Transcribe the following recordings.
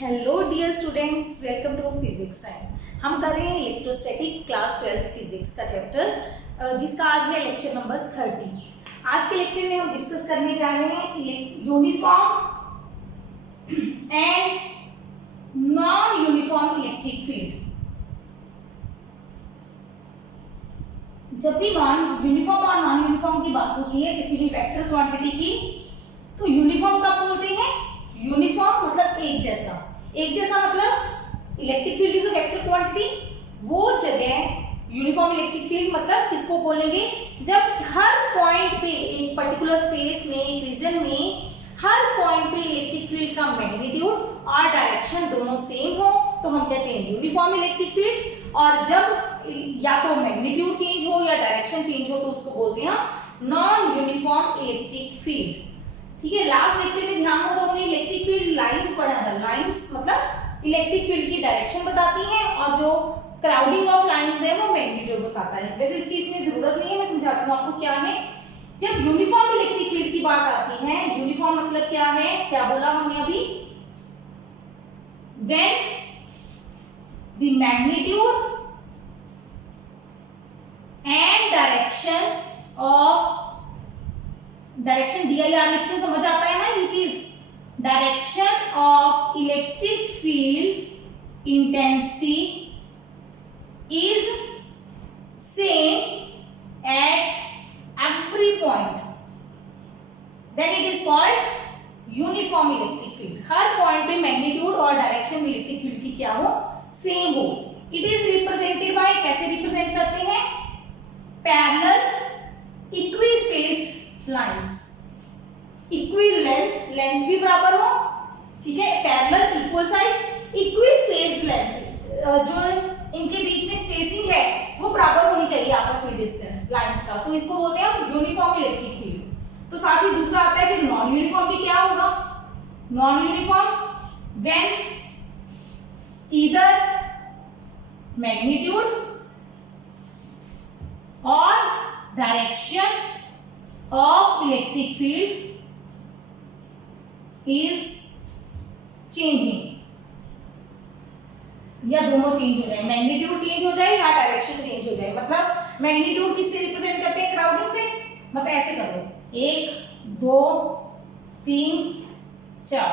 Hello dear students, welcome to physics time. हम कर रहे हैं इलेक्ट्रोस्टैटिक क्लास 12th फिजिक्स का चैप्टर, जिसका आज है लेक्चर नंबर 30। आज के लेक्चर में हम डिस्कस करने जा रहे हैं uniform and non uniform electric field. जब भी नॉन यूनिफॉर्म और नॉन यूनिफॉर्म की बात होती है किसी भी वेक्टर क्वांटिटी की, तो यूनिफॉर्म कब बोलते हैं? यूनिफॉर्म मतलब एक जैसा। एक जैसा मतलब electric field is a vector quantity. वो जगह यूनिफॉर्म इलेक्ट्रिक फील्ड मतलब किसको बोलेंगे? जब हर पॉइंट पे, एक पर्टिकुलर स्पेस में, एक रीजन में, हर पॉइंट पे इलेक्ट्रिक फील्ड का मैग्नीट्यूड और डायरेक्शन दोनों सेम हो तो हम कहते हैं यूनिफॉर्म इलेक्ट्रिक फील्ड। और जब या तो मैग्नीट्यूड चेंज हो या डायरेक्शन चेंज हो तो उसको बोलते हैं नॉन यूनिफॉर्म इलेक्ट्रिक फील्ड। ठीक है, लास्ट लेक्चर में ध्यान हो तो हमने इलेक्ट्रिक फील्ड लाइंस पढ़ा था। लाइंस मतलब इलेक्ट्रिक फील्ड की डायरेक्शन बताती हैं और जो क्राउडिंग ऑफ लाइंस है वो मैग्नीट्यूड बताता है। वैसे इसकी इसमें जरूरत नहीं है, मैं समझाती हूँ आपको क्या है। जब यूनिफॉर्म इलेक्ट्रिक फील्ड की बात आती है, यूनिफॉर्म मतलब क्या है, क्या बोला हमने अभी? When the magnitude and direction of, direction DIR लिखते हो समझ आता है ना ये चीज। Direction of electric field intensity is same at every point, then it is called uniform electric field. हर पॉइंट पे मैग्नीट्यूड और डायरेक्शन इलेक्ट्रिक फील्ड की क्या हो? सेम हो। इट इज रिप्रेजेंटेड बाय, कैसे रिप्रेजेंट करते हैं? Parallel equispaced lines. Equi length, length भी बराबर हो, ठीक है, parallel equal size, equi space length, जो इनके बीच में स्पेसिंग है वो बराबर होनी चाहिए आपस में, डिस्टेंस लाइंस का। तो इसको बोलते हैं यूनिफॉर्म इलेक्ट्रिक फील्ड। तो साथ ही दूसरा आता है फिर नॉन यूनिफॉर्म भी। क्या होगा non uniform? When either magnitude और direction of electric field is changing, या दोनों चेंज हो जाए, मैग्नीट्यूड चेंज हो जाए या डायरेक्शन चेंज हो जाए। मतलब मैग्नीट्यूड किससे रिप्रेजेंट करते हैं? क्राउडिंग से। मतलब ऐसे करो, 1 2 3 4,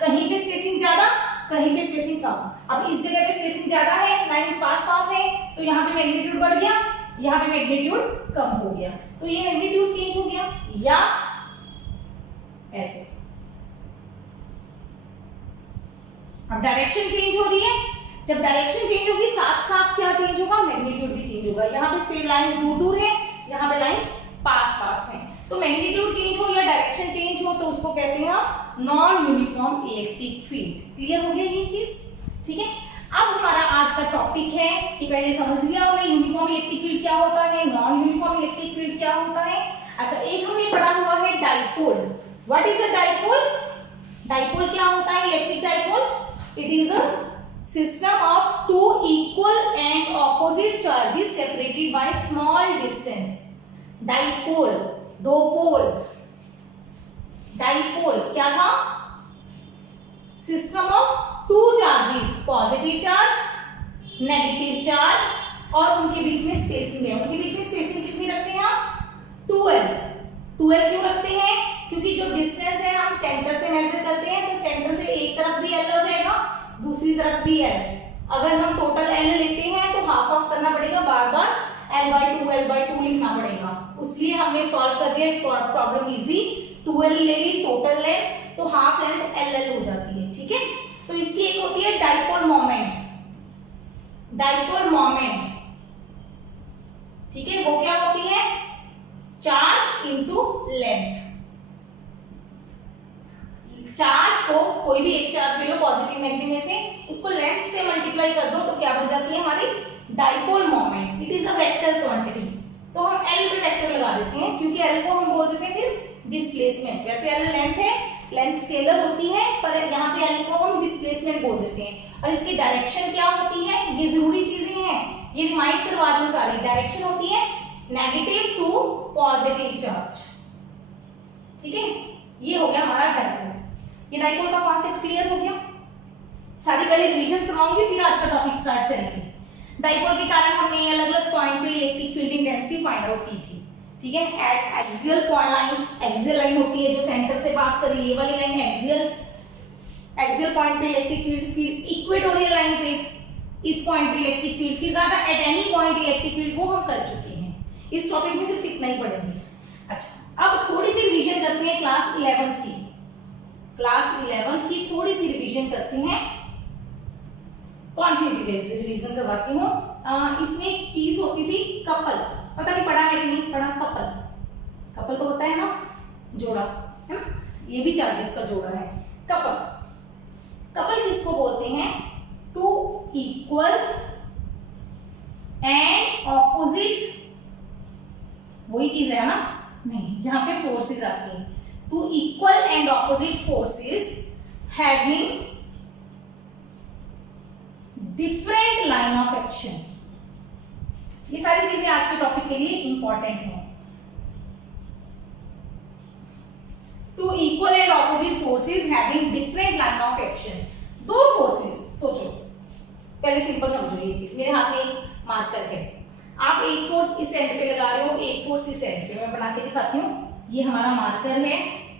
कहीं पे स्पेसिंग ज्यादा, कहीं पे स्पेसिंग कम। अब इस जगह पे स्पेसिंग ज्यादा है, लाइन पास पास है, तो यहाँ पे मैग्नीट्यूड बढ़ गया, यहाँ पे मैग्नीट्यूड कम हो गया, तो ये मैग्नीट्यूड चेंज हो गया। या ऐसे, अब डायरेक्शन चेंज हो रही है। जब डायरेक्शन चेंज होगी साथ साथ क्या चेंज होगा? मैग्नीट्यूड भी चेंज होगा। यहाँ पे स्पेस लाइंस दूर दूर है, यहाँ पे लाइंस पास पास हैं, तो मैग्नीट्यूड चेंज हो या डायरेक्शन चेंज हो तो उसको कहते हैं non uniform electric field. Clear हो गया ये चीज? ठीक है। अब हमारा आज का टॉपिक है कि पहले समझ लिया हमने यूनिफॉर्म इलेक्ट्रिक फील्ड क्या होता है, नॉन यूनिफॉर्म इलेक्ट्रिक फील्ड क्या होता है। अच्छा, एक हमने पढ़ा हुआ है dipole. What is a dipole? Dipole क्या होता है? Electric dipole, it is a system of two equal and opposite charges separated by small distance. Dipole, दो पोल्स। डाइपोल क्या था? System of two charges, positive charge, negative charge, और उनके बीच में spacing है। उनके बीच में स्पेसिंग कितनी रखते हैं आप? 2L। 2L क्यों रखते हैं? क्योंकि जो डिस्टेंस है हम सेंटर से मेजर करते हैं, तो सेंटर से एक तरफ भी L हो जाएगा, दूसरी तरफ भी L। अगर हम टोटल L लेते हैं तो हाफ ऑफ करना पड़ेगा, बार बार L/2 लिखना पड़ेगा। इसलिए हमने सॉल्व कर दिया प्रॉब्लम इजी। 2L ले ली टोटल लेंथ, तो हाफ लेंथ LL हो जाती है। ठीक है, तो इसकी एक होती है डाइपोल मोमेंट। डाइपोल मोमेंट, ठीक है, वो क्या होती है? Charge into length. चार्ज को, कोई भी एक चार्ज ले लो पॉजिटिव नेगेटिव में से, उसको लेंथ से मल्टीप्लाई कर दो तो क्या बन जाती है हमारी? Dipole moment. It is a vector quantity. तो हम L पे वेक्टर लगा देते हैं क्योंकि L को हम बोल देते हैं फिर डिस्प्लेसमेंट। वैसे L लेंथ है, लेंथ स्केलर होती है, पर यहाँ पे L को हम डिस्प्लेसमेंट बोल देते हैं। और इसकी डायरेक्शन क्या होती है? ये जरूरी चीजें हैं, ये रिमाइंड करवा दो सारी। डायरेक्शन होती है नेगेटिव टू पॉजिटिव चार्ज। ठीक है, ये हो गया हमारा डाइपोल। ये डाइपोल का कॉन्सेप्ट क्लियर हो गया? सारी पहले रिविजन करवाऊंगी, फिर आज का टॉपिक स्टार्ट करेंगे। डाइपोल के कारण हमने अलग अलग पॉइंट पे electric field intensity find out की थी, ठीक है। Eight axial line, axial line होती है जो सेंटर से पास कर रही है, ये वाली लाइन एक्सियल पॉइंट पे इलेक्ट्रिक फील्ड, फिर इक्वेटोरियल लाइन पे इस पॉइंट पे इलेक्ट्रिक फील्ड, फिर कहा था at any point electric field, वो हम कर चुके हैं। इस टॉपिक में सिर्फ इतना ही पढ़ेंगे। अच्छा, अब थोड़ी सी रिवीजन करते हैं क्लास 11th की। क्लास 11th की थोड़ी सी रिवीजन करते हैं। कौन सी रिवीजन करवाती हूँ? इसमें एक चीज होती थी कपल, पता नहीं पढ़ा है कि नहीं पढ़ा? कपल तो होता है ना, जोड़ा, है ना, ये भी चार्जेस का जोड़ा है। कपल किसको बोलते हैं? टू इक्वल एंड ऑपोजिट, वही चीज है ना? नहीं, यहाँ पे फोर्सेस आती हैं। Two equal and opposite forces having different line of action. ये सारी चीजें आज के टॉपिक के लिए इंपॉर्टेंट हैं। Two equal and opposite forces having different line of action. दो फोर्सेस, सोचो, पहले सिंपल समझो ये चीज। मेरे हाथ में एक मार्कर है, आप एक फोर्स इस एंड पे लगा रहे हो, एक फोर्स इस एंड पे। मैं बना के दिखाती हूँ। ये हमारा मार्कर है,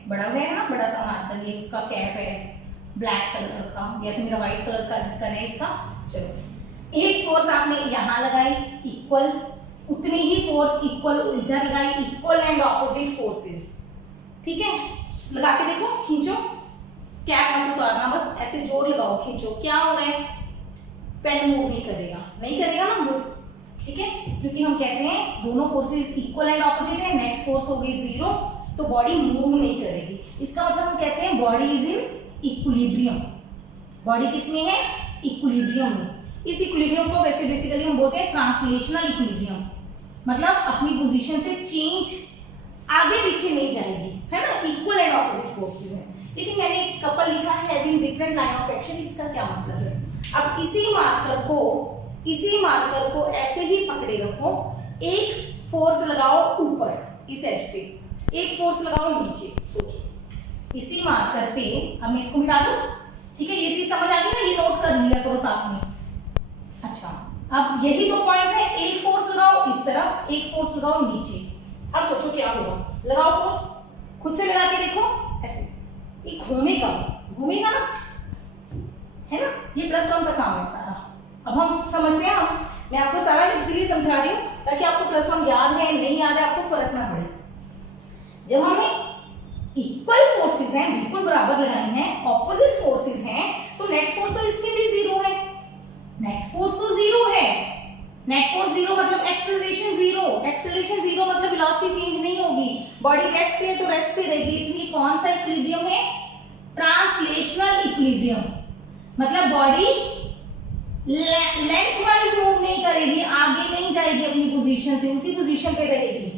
बड़ा है ना, बड़ा सा मार्कर, ये उसका कैप है ब्लैक कलर का, वैसे मेरा व्हाइट कलर का ढक्कन है इसका। चलो, एक फोर्स आपने यहाँ लगाई इक्वल, उतनी ही फोर्स इक्वल इधर लगाई, इक्वल एंड ऑपोजिट फोर्सेस, ठीक है। लगा के देखो, खींचो, कैप मत उतारना, बस ऐसे जोर लगाओ, खींचो। क्या हो रहा है? पेन मूव नहीं करेगा ना मूव, ठीक है, क्योंकि हम कहते हैं दोनों फोर्सेस इक्वल एंड ऑपोजिट है। नेट फोर्स हो गई 0, तो बॉडी मूव नहीं करेगी। इसका मतलब हम कहते हैं body is in equilibrium. Body किसमें है? इक्विलिब्रियम में। इस इक्विलिब्रियम को वैसे बेसिकली हम बोलते हैं ट्रांसलेशनल इक्विलिब्रियम, मतलब अपनी पोजीशन से चेंज आगे पीछे नहीं जाएगी, है ना। इक्वल एंड ऑपोजिट फोर्सेस है। लेकिन मैंने कपल लिखा है having different line of action, इसका क्या मतलब है? अब इसी मार्कर को ऐसे ही पकड़े रखो, एक फोर्स लगाओ ऊपर इस एज पे, एक फोर्स लगाओ नीचे। सोचो, इसी मार्कर पे हम इसको मिटा दो, ठीक है। ये चीज समझ आ गई ना, ये नोट कर लिया करो साथ में। अच्छा, अब यही दो पॉइंट्स है, एक फोर्स लगाओ इस तरफ, एक फोर्स लगाओ नीचे। अब सोचो क्या होगा? लगाओ फोर्स, खुद से लगा के देखो, ऐसे ये घूमेगा ना, है ना। ये +1 का काम है सारा। अब हम समझते हैं, मैं आपको सारा इसीलिए समझा रही हूँ ताकि आपको +1 याद है नहीं याद है आपको फर्क ना पड़े। जब हमें इक्वल फोर्सेस हैं, बिल्कुल बराबर लगाई हैं, ऑपोजिट फोर्सेस हैं, तो नेट फोर्स तो इसमें भी 0 है। नेट फोर्स तो 0 है। नेट फोर्स 0 मतलब एक्सेलरेशन 0। एक्सेलरेशन 0 मतलब वेलोसिटी चेंज नहीं होगी। बॉडी रेस्ट पे है तो रेस्ट पे रहेगी। लेकिन ये कौन सा इक्विलिब्रियम है? ट्रांसलेशनल इक्विलिब्रियम, मतलब बॉडी लेंथ वाइज मूव नहीं करेगी, आगे नहीं जाएगी अपनी पोजीशन से, उसी पोजीशन पे रहेगी।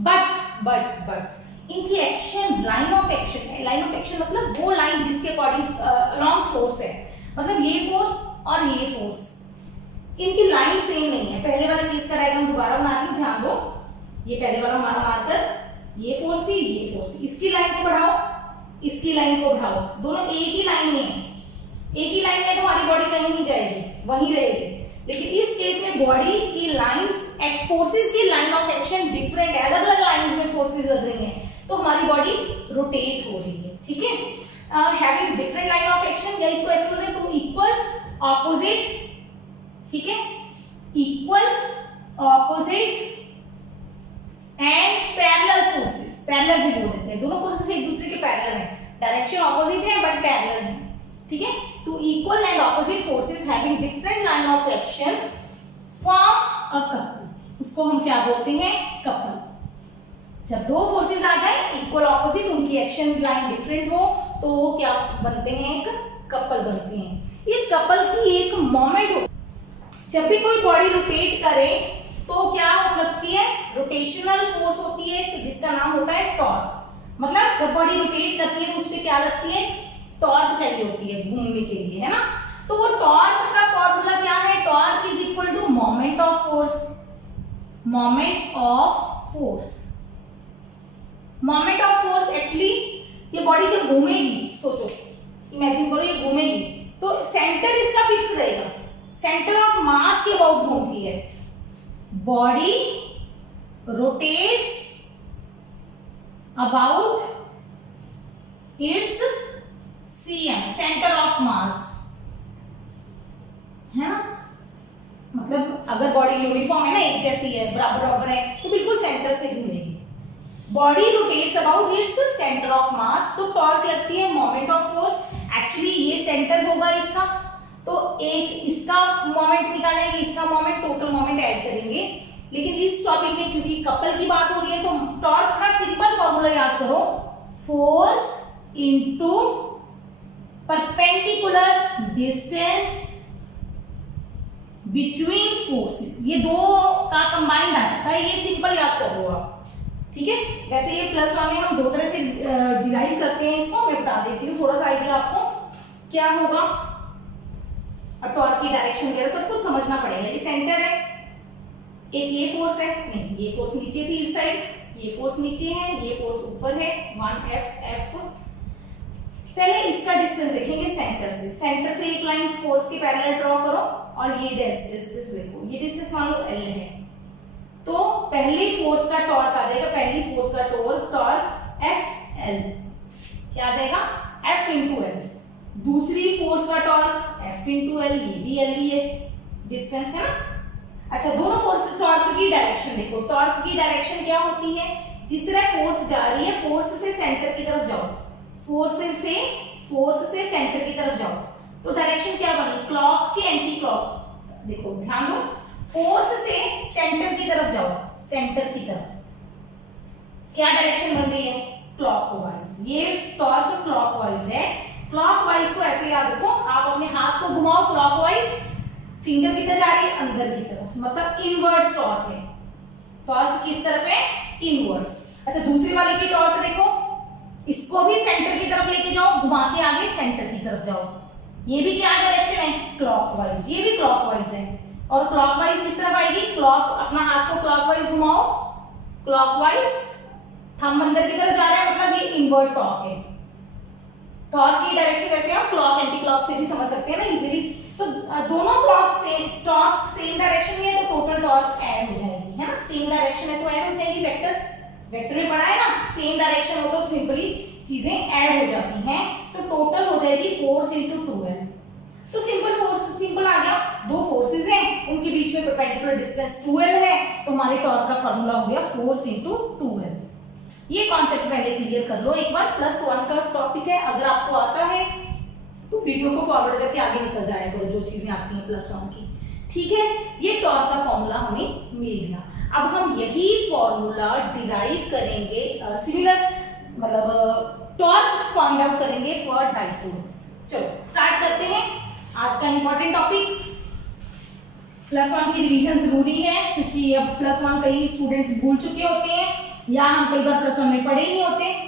बट इनकी एक्शन, लाइन ऑफ एक्शन मतलब वो लाइन जिसके अकॉर्डिंग अलोंग फोर्स है, मतलब ये फोर्स और ये फोर्स, इनकी लाइन सेम नहीं है। पहले वाले केस का डायग्राम दोबारा बना रही हूं, ध्यान दो। ये पहले वाला हमारा मार्कर, ये फोर्स थी, ये फोर्स थी। इसकी लाइन को बढ़ाओ, इसकी लाइन को बढ़ाओ, दोनों एक ही लाइन में है। एक ही लाइन में तो हमारी बॉडी कहीं नहीं जाएगी, वहीं रहेगी। लेकिन इस केस में बॉडी की लाइंस, फोर्सेस की लाइन ऑफ एक्शन डिफरेंट है, अलग अलग लाइंस में फोर्सेस लग रही हैं, तो हमारी बॉडी रोटेट हो रही है, ठीक है। Having different line of action, या इसको ऐसे बोलते हैं टू इक्वल ऑपोजिट, ठीक है, equal opposite and parallel forces. Parallel भी बोल देते हैं, दोनों फोर्सेस एक दूसरे के पैरेलल हैं, डायरेक्शन ऑपोजिट है बट पैरेलल है, ठीक है। Two equal and opposite forces having different line of action form a couple, उसको हम क्या बोलते हैं? कपल। जब दो फोर्सेस आ जाए इक्वल ऑपोजिट, उनकी एक्शन लाइन डिफरेंट हो, तो वो क्या बनते हैं? एक कपल बनते हैं। इस कपल की एक मोमेंट हो, जब भी कोई बॉडी रोटेट करे तो क्या लगती है? रोटेशनल फोर्स होती है, जिसका नाम होता है टॉर्क। मतलब जब बॉडी रोटेट करती है तो उसपे क्या लगती है? टॉर्क चाहिए होती है घूमने के लिए, है ना। तो वो टॉर्क का फॉर्मूला क्या है? Torque is equal to moment of force. Moment of force, moment of force actually ये बॉडी जब घूमेगी, सोचो, इमेजिन करो ये घूमेगी, तो सेंटर इसका फिक्स रहेगा, सेंटर ऑफ मास के अबाउट घूमती है। Body rotates about it's CM, centre of mass, है ना। मतलब अगर बॉडी यूनिफॉर्म है ना, एक जैसी है, बराबर बराबर है, तो बिल्कुल सेंटर से घूमेगी। Body rotates about its centre of mass, तो टॉर्क लगती है मोमेंट ऑफ फोर्स। एक्चुअली ये सेंटर होगा इसका, तो एक इसका मोमेंट निकालेंगे, इसका मोमेंट, टोटल मोमेंट ऐड करेंगे। लेकिन इस टॉपिक में क्योंकि कपल की बात हो रही है, तो टॉर्क का सिंपल फॉर्मूला याद करो, force into perpendicular distance between forces, ये दो का कंबाइंड आ जाता है, ये सिंपल याद कर लो आप, ठीक है। वैसे ये +1 में हम दो तरह से डिराइव करते हैं इसको, मैं बता देती हूँ थोड़ा सा आइडिया आपको क्या होगा। अब टॉर्क की डायरेक्शन वगैरह सब कुछ समझना पड़ेगा। ये सेंटर है, एक ये फोर्स है, नहीं ये फोर्स नीचे थी इस साइड, ये फोर्स नीचे है, ये फोर्स ऊपर है 1F। पहले इसका डिस्टेंस देखेंगे सेंटर से, सेंटर से एक लाइन फोर्स के पैरेलल ड्रॉ करो और ये डिस्टेंस देखो, ये डिस्टेंस मान लो L है, तो पहली फोर्स का टॉर्क आ जाएगा, पहली फोर्स का टॉर्क FL, क्या आ जाएगा F इंटू L। दूसरी फोर्स का टॉर्क F इंटू L, ये भी L ही है, डिस्टेंस है ना। अच्छा, दोनों फोर्स टॉर्क की डायरेक्शन देखो, टॉर्क की डायरेक्शन क्या होती है, जिस तरह फोर्स जा रही है, फोर्स से सेंटर की तरफ जाओ, फोर्स से सेंटर की तरफ जाओ, तो डायरेक्शन क्या बनी, क्लॉक की एंटी क्लॉक। देखो ध्यान दो, फोर्स से सेंटर की तरफ जाओ, सेंटर की तरफ क्या डायरेक्शन बन रही है, क्लॉकवाइज। ये टॉर्क क्लॉकवाइज है, क्लॉकवाइज को ऐसे याद रखो, आप अपने हाथ को घुमाओ क्लॉकवाइज, फिंगर किधर जा रही है, अंदर की तरफ, मतलब इनवर्ड्स टॉर्क है। टॉर्क किस तरफ है, इनवर्ड्स। अच्छा, दूसरी वाले की टॉर्क देखो, इसको भी सेंटर की तरफ लेके जाओ, घुमा के आगे सेंटर की तरफ जाओ, ये भी क्या डायरेक्शन है, क्लॉकवाइज, ये भी क्लॉकवाइज है। और क्लॉकवाइज किस तरफ आएगी, क्लॉक, अपना हाथ को क्लॉकवाइज घुमाओ, क्लॉकवाइज, थंब अंदर की तरफ जा रहा है, मतलब ये इनवर्ड टॉर्क है। टॉर्क की डायरेक्शन वैसे हम क्लॉक एंटी क्लॉक से भी समझ सकते हैं ना इजीली। तो दोनों टॉर्क सेम डायरेक्शन में है, तो टोटल टॉर्क ऐड हो जाएगी, है ना, सेम डायरेक्शन है तो ऐड हो जाएगी। वेक्टर में पढ़ा है ना, सेम डायरेक्शन हो तो सिंपली चीजें ऐड हो जाती हैं, तो टोटल हो जाएगी फोर्स इंटू 2L। तो सिंपल आ गया, दो फोर्सेस हैं, उनके बीच में परपेंडिकुलर डिस्टेंस 2L है, तो हमारे टॉर्क का फार्मूला हो गया फोर्स इंटू 2L। ये कॉन्सेप्ट पहले क्लियर कर लो एक बार, +1 का टॉपिक है, अगर आपको आता है तो वीडियो को फॉरवर्ड करके आगे निकल जाया करो, जो चीजें आती हैं +1 की, ठीक है। ये टॉर्क का फॉर्मूला हमें मिल गया। अब हम यही फॉर्मूला डिराइव करेंगे, सिमिलर मतलब टॉर्क फाइंड आउट करेंगे फॉर डाइपोल। चलो स्टार्ट करते हैं आज का इंपॉर्टेंट टॉपिक। +1 की रिवीजन जरूरी है, क्योंकि अब +1 कई स्टूडेंट्स भूल चुके होते हैं, या हम कई बार +1 में पढ़े ही नहीं होते।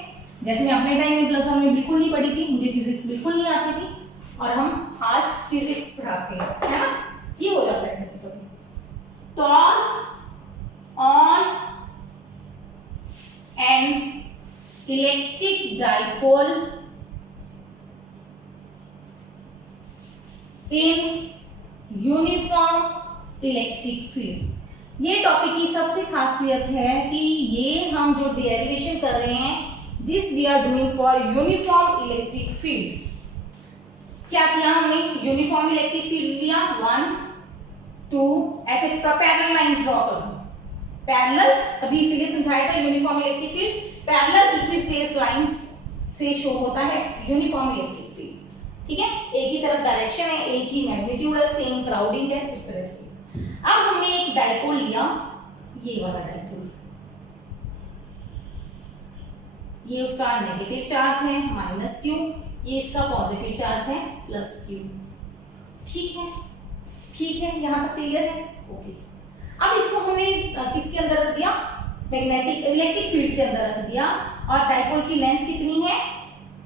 जैसे मैं अपने टाइम में +1 में बिल्कुल नहीं पढ़ी थी, मुझे फिजिक्स बिल्कुल नहीं आती थी, और हम आज फिजिक्स पढ़ाते हैं, है ना, ये हो जाता है। Torque on an electric dipole in uniform electric field। ये टॉपिक की सबसे खासियत है कि ये हम जो डेरिवेशन कर रहे हैं, this we are doing for uniform electric field. क्या किया हमने, यूनिफॉर्म इलेक्ट्रिक फील्ड लिया, 1 2 ऐसे पैरेलल लाइंस ड्रॉ कर दो, पैरेलल, तभी इसीलिए समझाया था uniform electric field parallel equispace lines से शो होता है यूनिफॉर्म इलेक्ट्रिक फील्ड, ठीक है। एक ही तरफ डायरेक्शन है, एक ही मैग्नीट्यूड है, सेम क्राउडिंग है, उस तरह से। अब हमने एक डाइपोल लिया, ये वाला डाइपोल, ये उसका नेगेटिव चार्ज है -Q, ये इसका पॉजिटिव चार्ज है +Q, ठीक है, यहाँ तक क्लियर है, ओके। अब इसको हमने किसके अंदर रख दिया, मैग्नेटिक इलेक्ट्रिक फील्ड के अंदर रख दिया, और डाइपोल की लेंथ कितनी है,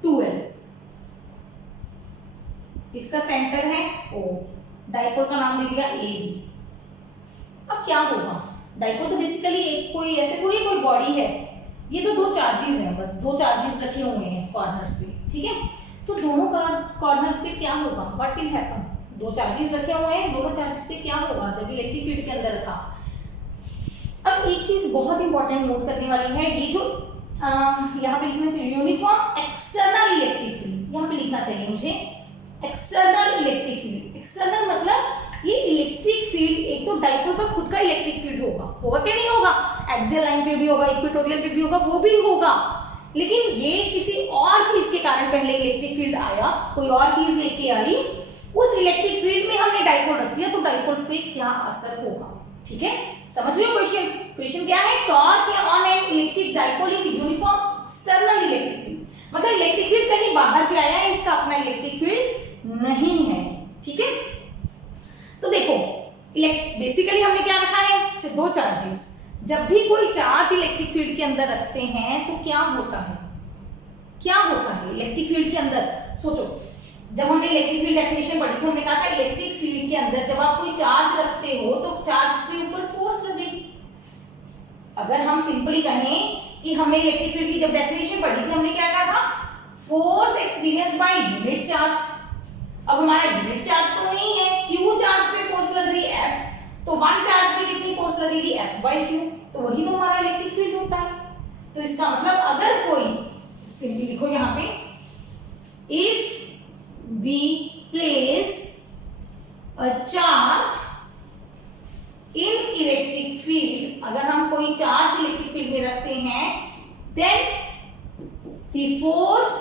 2L, इसका सेंटर है O, डाइपोल का नाम दे दिया AB। अब क्या होगा, डाइपोल तो बेसिकली एक कोई ऐसे थोड़ी कोई बॉडी है, ये तो दो चार्जेस हैं, बस दो चार्जेस रखे हुए हैं कॉर्नर्स पे, ठीक है। तो दोनों कॉर्नर्स पे क्या होगा, व्हाट विल हैपन, दो चार्जेस रखे हुए हैं, दोनों चार्जेस पे क्या होगा जब इलेक्ट्रिक फील्ड के अंदर रखा। अब एक चीज बहुत इंपॉर्टेंट नोट करने वाली है, ये जो यहाँ पे लिखना चाहिए यूनिफॉर्म एक्सटर्नल इलेक्ट्रिक फील्ड, यहाँ पे लिखना चाहिए मुझे एक्सटर्नल इलेक्ट्रिक फील्ड। एक्सटर्नल मतलब ये इलेक्ट्रिक फील्ड एक तो डाइपोल का खुद का इलेक्ट्रिक फील्ड होगा क्या नहीं होगा, एक्सियल लाइन पे भी होगा, इक्वेटोरियल पे भी होगा, वो भी होगा, लेकिन ये किसी और चीज के कारण पहले इलेक्ट्रिक फील्ड आया, कोई और चीज लेके आई, उस इलेक्ट्रिक फील्ड में हमने डाइपोल रख दिया, तो डाइपोल पे क्या असर होगा। ठीक है, समझ लो क्वेश्चन क्या है, torque on an electric dipole in uniform external electric field, मतलब इलेक्ट्रिक फील्ड कहीं बाहर से आया है, इसका अपना इलेक्ट्रिक फील्ड नहीं है। ठीक है, तो देखो बेसिकली हमने क्या रखा है, दो चार्जेस, जब भी कोई चार्ज इलेक्ट्रिक फील्ड के अंदर रखते हैं तो क्या होता है, इलेक्ट्रिक फील्ड के अंदर। सोचो, जब हमने इलेक्ट्रिक फील्ड डेफिनेशन पढ़ी थी, हमने कहा था इलेक्ट्रिक फील्ड के अंदर जब आप कोई चार्ज रखते हो तो चार्ज के ऊपर फोर्स लगेगी। अगर हम सिंपली कहें कि हमने इलेक्ट्रिक फील्ड की जब डेफिनेशन पढ़ी थी, हमने क्या कहा था, force experience by unit charge. अब हमारा यूनिट चार्ज तो नहीं है, क्यू चार्ज पे फोर्स लग रही है एफ, तो वन चार्ज पे कितनी फोर्स लगेगी, एफ बाई क्यू, तो वही तो हमारा इलेक्ट्रिक फील्ड होता है। तो इसका मतलब अगर कोई, सिंपली लिखो यहाँ पे, if we place a charge in electric field, अगर हम कोई चार्ज इलेक्ट्रिक फील्ड में रखते हैं, then the force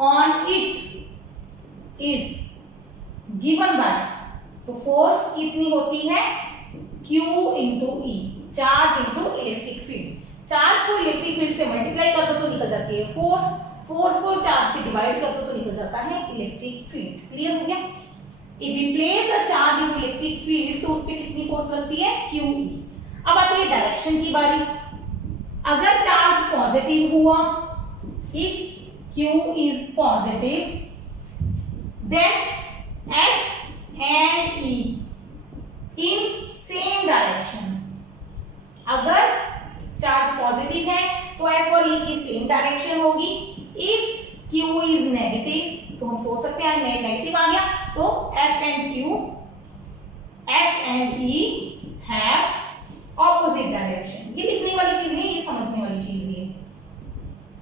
on it is given by, तो फोर्स कितनी होती है, Q into E, charge into electric field. Charge को इलेक्ट्रिक फील्ड से मल्टीप्लाई कर दो तो निकल जाती है फोर्स, फोर्स को चार्ज से डिवाइड कर दो तो निकल जाता है इलेक्ट्रिक फील्ड। क्लियर हो गया। If we place a charge in electric field तो उस पे कितनी फोर्स लगती है, QE। अब आती है डायरेक्शन की बारी। अगर चार्ज पॉजिटिव हुआ, if Q is positive, then F and E in same direction। अगर चार्ज पॉजिटिव है तो F और E की सेम डायरेक्शन होगी। इफ Q इज नेगेटिव, तो हम सोच सकते हैं नेगेटिव आ गया, तो F and E have opposite direction। ये लिखने वाली चीज नहीं, ये समझने वाली चीज है,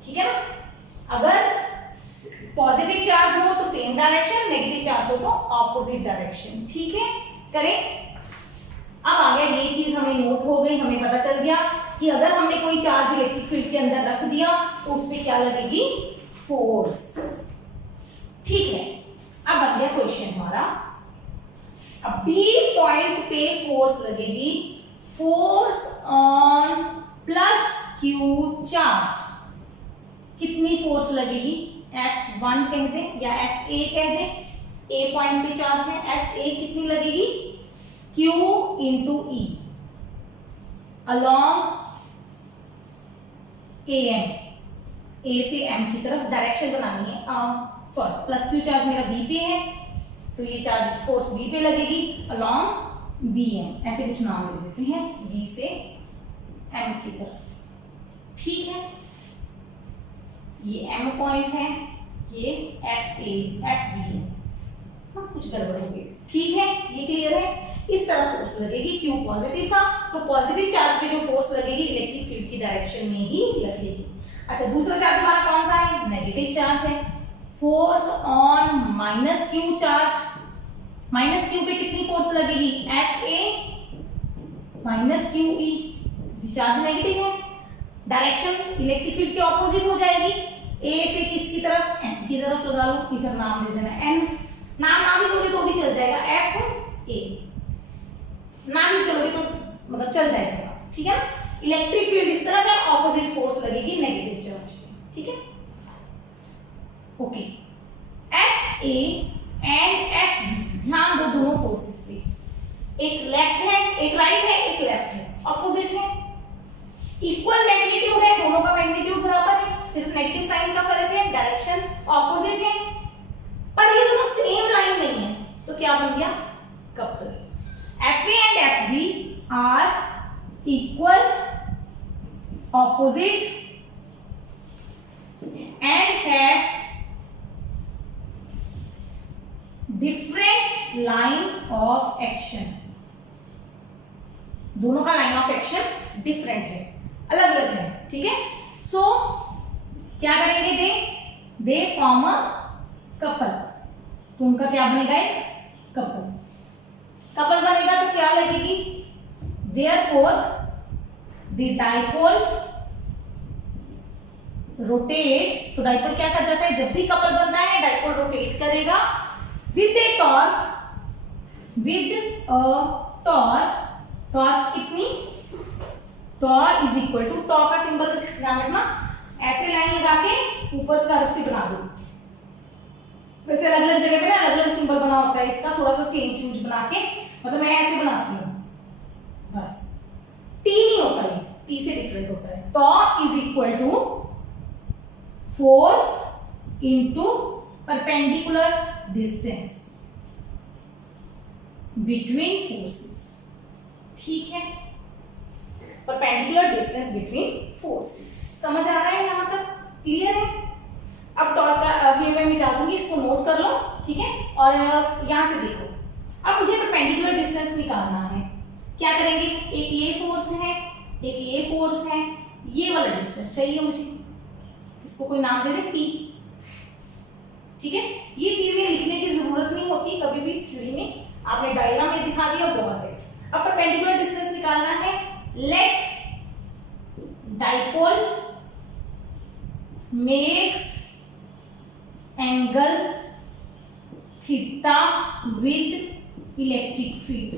ठीक है ना। अगर पॉजिटिव चार्ज हो तो सेम डायरेक्शन, नेगेटिव चार्ज हो तो ऑपोजिट डायरेक्शन। ठीक है, करें। अब आ गया, ये चीज हमें नोट हो गई, हमें पता चल गया कि अगर हमने कोई चार्ज इलेक्ट्रिक फील्ड के अंदर रख दिया तो उस पर क्या लगेगी, फोर्स। ठीक है, अब बन गया क्वेश्चन हमारा। अब बी पॉइंट पे फोर्स लगेगी, force on plus Q charge, कितनी फोर्स लगेगी, F1 कह दे या FA कह दे, A पॉइंट पे चार्ज है, FA कितनी लगेगी, Q into E along AM, A से M की तरफ डायरेक्शन बनानी है। सॉरी, प्लस Q चार्ज मेरा B पे है, तो ये चार्ज फोर्स B पे लगेगी अलॉन्ग BM, ऐसे कुछ नाम दे देते हैं, B से M की तरफ। ठीक है, ये M पॉइंट है, ये FA FB है, कुछ गड़बड़ हो गई। ठीक है, ये क्लियर है। इस तरफ फोर्स लगेगी, Q पॉजिटिव था तो पॉजिटिव चार्ज पे जो फोर्स लगेगी इलेक्ट्रिक फील्ड की डायरेक्शन में ही लगेगी। अच्छा, दूसरा चार्ज हमारा कौन सा है, नेगेटिव चार्ज है। Force on minus Q charge, minus Q पे कितनी फोर्स लगेगी, FA minus QE, charge negative है, डायरेक्शन इलेक्ट्रिक फील्ड के ऑपोजिट हो जाएगी। A से किसकी तरफ, M की तरफ लगा लो, इधर नाम दे देना N, नाम ना भी दोगे तो भी चल जाएगा, FA ना भी चलोगे तो मतलब चल जाएगा। ठीक है, इलेक्ट्रिक फील्ड इस तरफ है, ऑपोजिट फोर्स लगेगी नेगेटिव चार्ज पे। ठीक है, ओके। FA एंड FB, ध्यान दो दोनों फोर्सेस पे, एक लेफ्ट है, एक राइट है, एक लेफ्ट है, ऑपोजिट है, इक्वल मैग्नीट्यूड है, दोनों का मैग्नीट्यूड बराबर है, सिर्फ नेगेटिव साइन का फर्क है, डायरेक्शन ऑपोजिट है, पर ये दोनों सेम लाइन नहीं है, तो क्या बन गया, couple. FA and FB are equal, opposite and have different line of action, दोनों का लाइन ऑफ एक्शन डिफरेंट है, अलग अलग है, ठीक है। सो क्या करेंगे, दे फॉर्म अ कपल, तो उनका क्या बनेगा, एक कपल। कपल बनेगा तो क्या लगेगी, देयरफॉर द डाइपोल रोटेट्स, तो डाइपोल क्या कर जाता है, जब भी कपल बनता है डाइपोल रोटेट करेगा with a torque, with a torque, torque कितनी, torque is equal to, torque का सिंबल ध्यान रखना, ऐसे लाइन लगा के ऊपर कर्व से बना दो, वैसे अलग अलग जगह पे ना अलग अलग सिंबल बना होता है इसका, थोड़ा सा चेंज बना के, मतलब मैं ऐसे बनाती हूँ बस, टी नहीं होता है, टी से डिफरेंट होता है। Torque is equal to force into perpendicular distance between forces, ठीक है, परपेंडिकुलर डिस्टेंस बिटवीन फोर्सेस, समझ आ रहा है यहाँ तक, क्लियर है। अब टॉर्क का ये मैं मिटा दूंगी, इसको नोट कर लो, ठीक है, और यहाँ से देखो, अब मुझे परपेंडिकुलर डिस्टेंस निकालना है, क्या करेंगे, एक ये फोर्स है, एक ये फोर्स है, ये वाला डिस्टेंस चाहिए मुझे, इसको कोई नाम दे दे P, ठीक है। ये चीजें लिखने की जरूरत नहीं होती कभी भी थ्योरी में, आपने डायग्राम में दिखा दिया बहुत है। अब परपेंडिकुलर डिस्टेंस निकालना है, let dipole makes angle theta with electric field,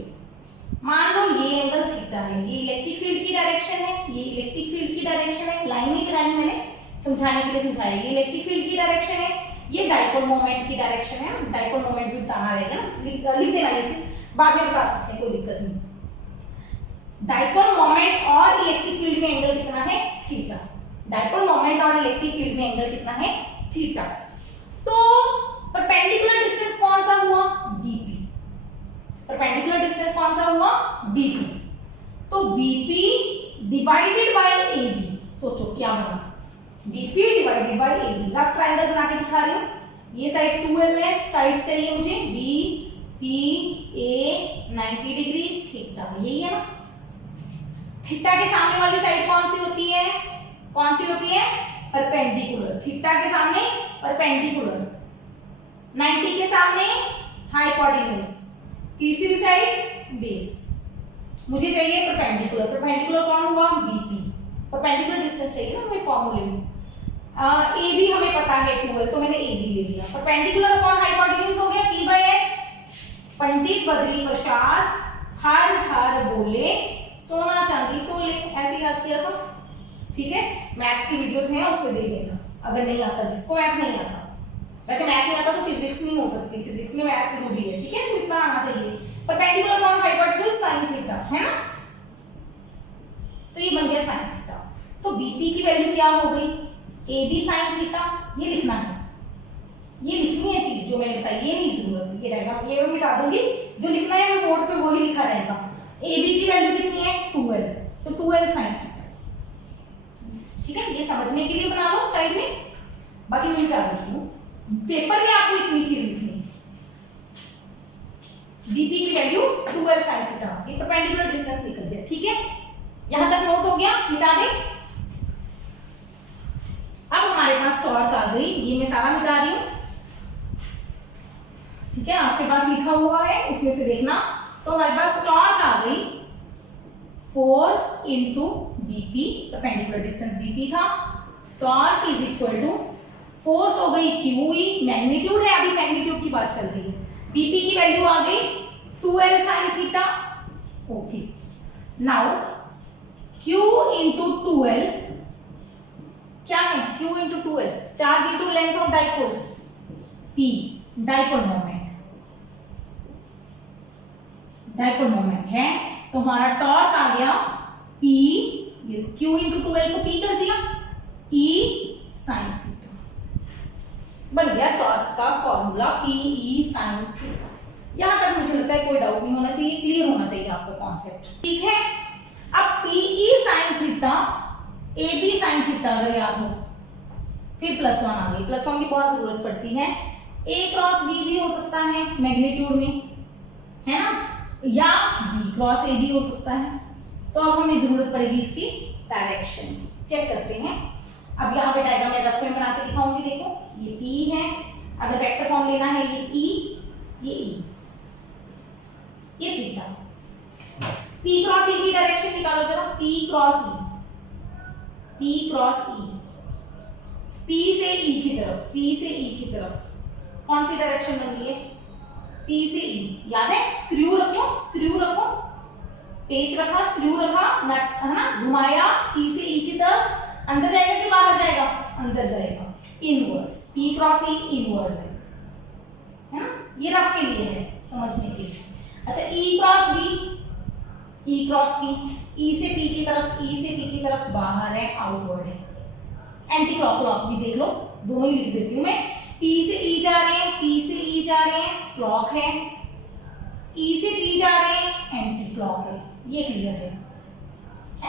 मान लो ये एंगल थीटा है, ये इलेक्ट्रिक फील्ड की डायरेक्शन है, ये इलेक्ट्रिक फील्ड की डायरेक्शन है, लाइन नहीं लगाई मैंने, समझाने के लिए समझाया, ये इलेक्ट्रिक फील्ड की डायरेक्शन है, ये डाइपोल मोमेंट की डायरेक्शन है, डाइपोल मोमेंट भी बताना रहेगा ना, लिख देना ये चीज, बाद में बता सकते हैं, कोई दिक्कत नहीं। डाइपोल मोमेंट और इलेक्ट्रिक फील्ड में एंगल कितना है, थीटा, डाइपोल मोमेंट और इलेक्ट्रिक फील्ड में एंगल कितना है, थीटा। तो परपेंडिकुलर डिस्टेंस कौन सा हुआ, बीपी, परपेंडिकुलर डिस्टेंस कौन सा हुआ, बीपी, तो बीपी डिवाइडेड बाय एबी, सोचो क्या बना, B P divided by A B, rough triangle बना के दिखा रही हूँ, ये साइड 2L है, साइड्स चाहिए मुझे B P A 90 degree theta, यही है ना। थीटा के सामने वाली साइड कौन सी होती है, कौन सी होती है, परपेंडिकुलर, थीटा के सामने परपेंडिकुलर, 90 के सामने हाइपोटेन्यूज, तीसरी साइड बेस, मुझे चाहिए परपेंडिकुलर, परपेंडिकुलर कौन हुआ, बीपी, परपेंडिकुलर डिस्टेंस चाहिए ना हमें फॉर्मूले में, ए बी हमें पता है 12, तो मैंने ए बी ले लिया, परपेंडिकुलर कौन हाइपोटेन्यूज हो गया, P by H, Pandit Badri Prasad हर हर बोले सोना चांदी तोले, ऐसे याद किया था, ठीक है। मैथ्स की वीडियोस हैं उसमें देख लेना अगर नहीं आता, जिसको मैथ नहीं आता, वैसे मैथ नहीं आता तो फिजिक्स नहीं हो सकती, फिजिक्स में मैथ जरूरी है, ठीक है, तो इतना आना चाहिए। परपेंडिकुलर कौन, हाइपोटेन्यूज साइन थीटा, है ना, तो ये बन गया साइन थीटा। तो बीपी की वैल्यू क्या हो गई, ए बी साइन थीटा, ये लिखना है, ये लिखनी है चीज जो मैंने बताई, ये नहीं जरूरत है, ये रहेगा, ये मैं मिटा दूंगी, जो लिखना है मैं बोर्ड पे वही लिखा रहेगा। ए बी की वैल्यू कितनी है 12, तो 12 साइन थीटा, ठीक है, ये समझने के लिए बना लो साइड में, बाकी मैं मिटा देती हूँ, पेपर में आपको इतनी चीज लिखनी है। बीपी की वैल्यू 12 साइन थीटा, ये परपेंडिकुलर डिस्टेंस निकल गया, ठीक है, यहां तक नोट हो गया, मिटा दे। अब हमारे पास टॉर्क आ गई, ये मैं सारा मिटा रही हूं, ठीक है, आपके पास लिखा हुआ है उसमें से देखना, तो हमारे पास टॉर्क आ गई, force into BP, perpendicular distance BP था, torque is equal to force हो गई क्यूई, मैग्नीट्यूड है, अभी मैग्नीट्यूड की बात चल रही है, बीपी की वैल्यू आ गई 12 sine theta, okay. Now Q into 12 क्या है, Q into 12 charge into length of dipole, P dipole moment, dipole moment है, तो हमारा टॉर्क आ गया P, ये Q इंटू 12 को P कर दिया, E साइन थीटा, बन गया टॉर्क का formula P E sine theta. यहां तक मुझे लगता है कोई डाउट नहीं होना चाहिए, क्लियर होना चाहिए आपको कॉन्सेप्ट, ठीक है। अब P E sine theta A B sine theta अगर याद हो, फिर +1 आ गई, +1 की बहुत जरूरत पड़ती है, ए क्रॉस बी भी हो सकता है मैग्नीट्यूड में, है ना, या बी क्रॉस ए भी हो सकता है। तो अब हमें जरूरत पड़ेगी इसकी डायरेक्शन की। चेक करते हैं। अब यहाँ पे डायग्राम में रफ में बना के दिखाऊंगी। देखो ये पी है, अगर वेक्टर फॉर्म लेना है ये ई, ये ई, ये थीटा। पी क्रॉस ई की डायरेक्शन निकालो जरा। पी क्रॉस ई, पी क्रॉस ई, पी से ई की तरफ, पी से ई की तरफ कौन सी डायरेक्शन बन रही है? पी से ई। याद है? स्क्रू रखो, स्क्रू रखो, पेच रखा, स्क्रू रखा, नट है ना, घुमाया, पी से ई की तरफ। अंदर जाएगा कि बाहर जाएगा? अंदर जाएगा। इनवर्स, पी क्रॉस ई इनवर्स है ना। ये रफ के लिए है, समझने के लिए। अच्छा ई क्रॉस बी, ई क्रॉस पी, ई से पी की तरफ, ई से पी की तरफ बाहर है, आउटवर्ड है। एंटी क्लॉक क्लॉक भी देख लो, दोनों ही लिख देती हूं मैं। पी से ई जा रहे हैं, पी से ई जा रहे हैं, क्लॉक है। ई से पी जा रहे हैं, एंटी क्लॉक है। ये क्लियर है ना।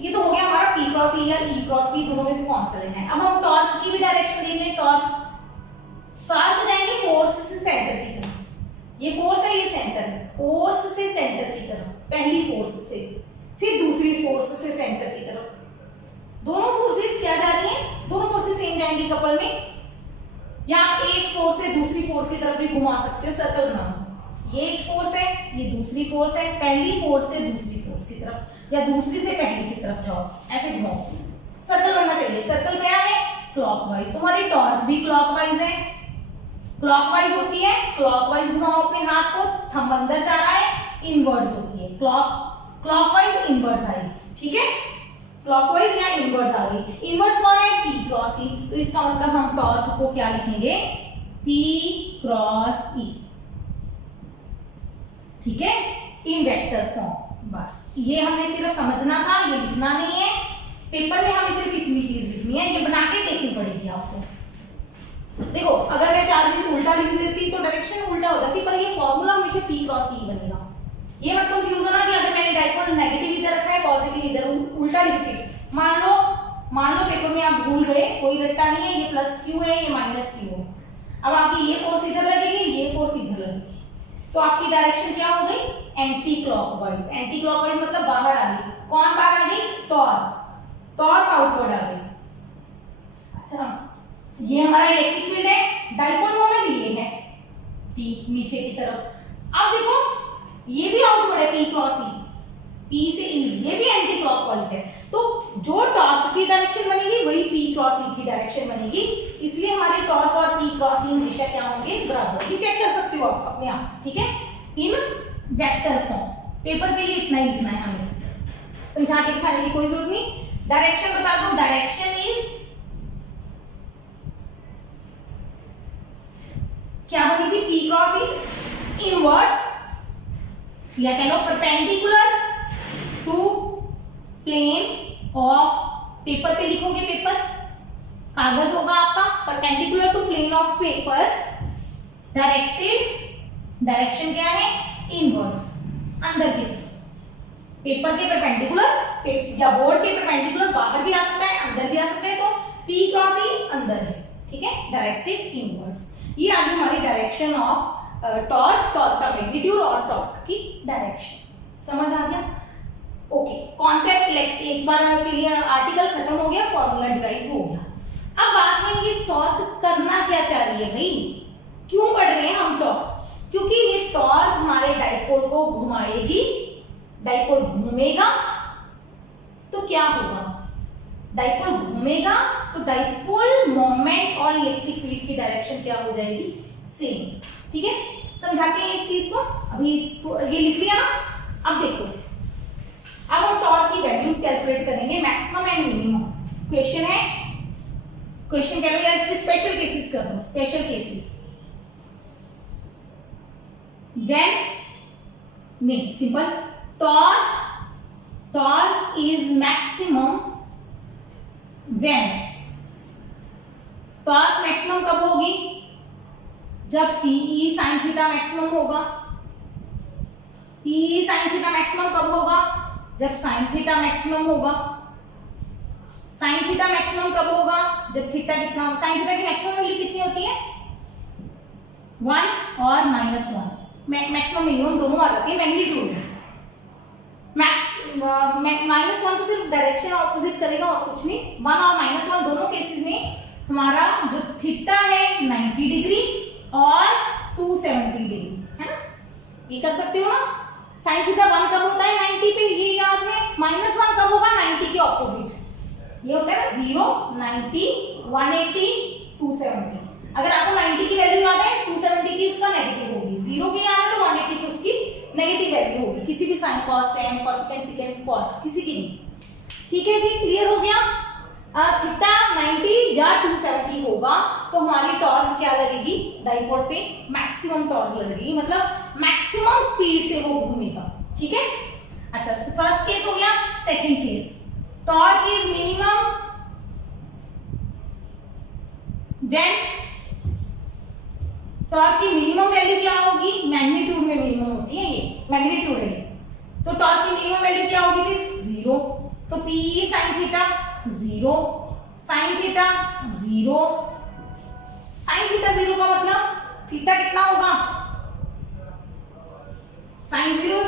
ये तो हो गया हमारा पी क्रॉस ई या ई क्रॉस पी, दोनों में से कौन सा लेना है। अब हम टॉर्क की भी डायरेक्शन देख रहे हैं। टॉर्क जाएंगे फोर्स से सेंटर की तरफ। ये फोर्स है, ये सेंटर है। फोर्स से सेंटर की तरफ, पहली फोर्स से, फिर दूसरी फोर्स से सेंटर की तरफ। दोनों फोर्सेस क्या जा रही हैं? दोनों फोर्सेस सेम जाएंगी कपल में। या आप एक फोर्स से दूसरी फोर्स की तरफ भी घुमा सकते हो, सर्कल बनाओ। ये एक फोर्स है, ये दूसरी फोर्स है। पहली फोर्स से दूसरी फोर्स की तरफ या दूसरी से पहली की तरफ जाओ, ऐसे घुमाओ। सर्कल बनना चाहिए। सर्कल क्या है? क्लॉकवाइज। तुम्हारी टॉर्क भी क्लॉकवाइज है, क्लॉकवाइज होती है। क्लॉकवाइज घुमाओ अपने हाथ को, थंब अंदर जा रहा है, इनवर्स होती है। क्लॉकवाइज इनवर्स आई, ठीक है। क्लॉकवाइज या इनवर्स आ गई। इनवर्स कौन है? पी क्रॉस ई। तो इसका मतलब हम टॉर्क को क्या लिखेंगे? पी क्रॉस ई, ठीक है, इन वेक्टर फॉर्म। बस ये हमने सिर्फ समझना था, ये लिखना नहीं है। पेपर में हमें सिर्फ इतनी चीज लिखनी है, ये बना के देखनी पड़ेगी आपको। देखो अगर मैं 4 चीज उल्टा लिख देती तो डायरेक्शन उल्टा हो जाती, पर ये फॉर्मूला हमेशा पी क्रॉस ई बनेगा। ये मत कंफ्यूज होना कि अगर मैंने डायपोल नेगेटिव इधर रखा है, पॉजिटिव इधर, उल्टा लिखती। मान लो पेपर में आप भूल गए, कोई रट्टा नहीं है, ये प्लस क्यू है, ये माइनस क्यू है। अब आपकी ये फोर्स इधर लगेगी, ये फोर्स इधर लगेगी, तो आपकी डायरेक्शन क्या हो गई? Anti clockwise. एंटी क्लॉकवाइज मतलब बाहर आ गई। कौन बाहर आ गई? टॉर्क। टॉर्क आउटवर्ड आ गई। अच्छा ये हमारा इलेक्ट्रिक फील्ड है, डाइपोल मोमेंट ये है पी नीचे की तरफ। अब देखो ये भी आउटवर्ड है, पी क्रॉस ई, पी से ई, ये भी एंटी क्लॉकवाइज है। तो जो टॉर्क की डायरेक्शन बनेगी वही पी क्रॉस ई की डायरेक्शन बनेगी। इसलिए हमारे टॉर्क और पी क्रॉस ई हमेशा क्या होंगे? बराबर। ये चेक कर सकते हो आप अपने आप, ठीक है, इन वेक्टर फॉर्म। पेपर के लिए इतना ही लिखना है हमें, समझा के दिखाने की कोई जरूरत नहीं। डायरेक्शन बता दो। डायरेक्शन इज क्या बनी थी? पी क्रॉस ई इनवर्स या कह लो perpendicular to plane of, paper पे लिखोगे, पेपर कागज होगा आपका, perpendicular to plane of paper, directed, direction क्या है? इनवर्स, अंदर की तरफ। पेपर के परपेंडिकुलर या बोर्ड के परपेंडिकुलर बाहर भी आ सकता है, अंदर भी आ सकता है, तो पी क्रॉस ई अंदर है, ठीक है, डायरेक्टेड इनवर्स। ये आ गई हमारी डायरेक्शन ऑफ टॉर्क, टॉर्क का मैग्नीट्यूड और टॉर्क की डायरेक्शन। समझ आ गया? ओके, कॉन्सेप्ट एक बार के लिए आर्टिकल खत्म हो गया, फॉर्मूला डिराइव हो गया। अब बात है ये टॉर्क करना क्या चाह रही है भाई, क्यों पढ़ रहे हैं हम टॉर्क? क्योंकि ये टॉर्क हमारे डाइपोल को घुमाएगी, डाइपोल घूमेगा तो क्या होगा? डाइपोल घूमेगा तो डाइपोल मोमेंट और इलेक्ट्रिक फील्ड की डायरेक्शन क्या हो जाएगी? सेम, ठीक है। समझाते हैं इस चीज को। अभी तो ये लिख लिया ना। अब देखो, अब हम टॉर्क की वैल्यूज कैलकुलेट करेंगे, मैक्सिमम एंड मिनिमम। क्वेश्चन है, क्वेश्चन कह लो या इसके स्पेशल केसेस कर लो, स्पेशल केसेस। व्हेन नहीं, simple, torque is maximum when, torque maximum कब होगी? जब पीई साइन थीटा मैक्सिमम होगा। पीई साइन थीटा मैक्सिमम कब होगा? जब साइन थीटा मैक्सिमम होगा। साइन थीटा मैक्सिमम कब होगा? जब थीटा कितना, साइन थीटा की मैक्सिमम वैल्यू कितनी होती है? 1 और -1, मैक्सिमम मिनिमम दोनों आ जाती है मैग्नीट्यूड में। -1 तो सिर्फ डायरेक्शन ऑपोजिट करेगा और कुछ नहीं। 1 और -1 दोनों केसेस में हमारा जो थीटा है 90 डिग्री और 270 डिग्री है ना, ये कर सकते हो ना। साइन थीटा 1 कब होता है 90 पे, ये याद है। -1 कब होगा 90 के ऑपोजिट, ये होता है ना 0, 90, 180, 270। अगर आपको 90 की वैल्यू याद है 270 की उसका नेगेटिव होगी, 0 की याद है तो 180 की उसकी नेगेटिव वैल्यू होगी, किसी भी sign cos tan cosecant secant cot किसी की भी। ठीक है जी, क्लियर हो गया। थीटा 90 या 270 होगा तो हमारी टॉर्क क्या लगेगी डाइपोल पे, मैक्सिमम टॉर्क लगेगी, मतलब मैक्सिमम स्पीड से वो घूमेगा। ठीक है, अच्छा फर्स्ट केस हो गया। Second case, torque is minimum when, torque की मिनिमम वैल्यू क्या होगी, मैग्नीट्यूड में मिनिमम होती है, ये मैग्नीट्यूड है, तो टॉर्क की मिनिमम वैल्यू क्या होगी फिर 0, तो P sin theta 0, sin theta 0, sin theta 0 का मतलब थीटा कितना होगा, sin 0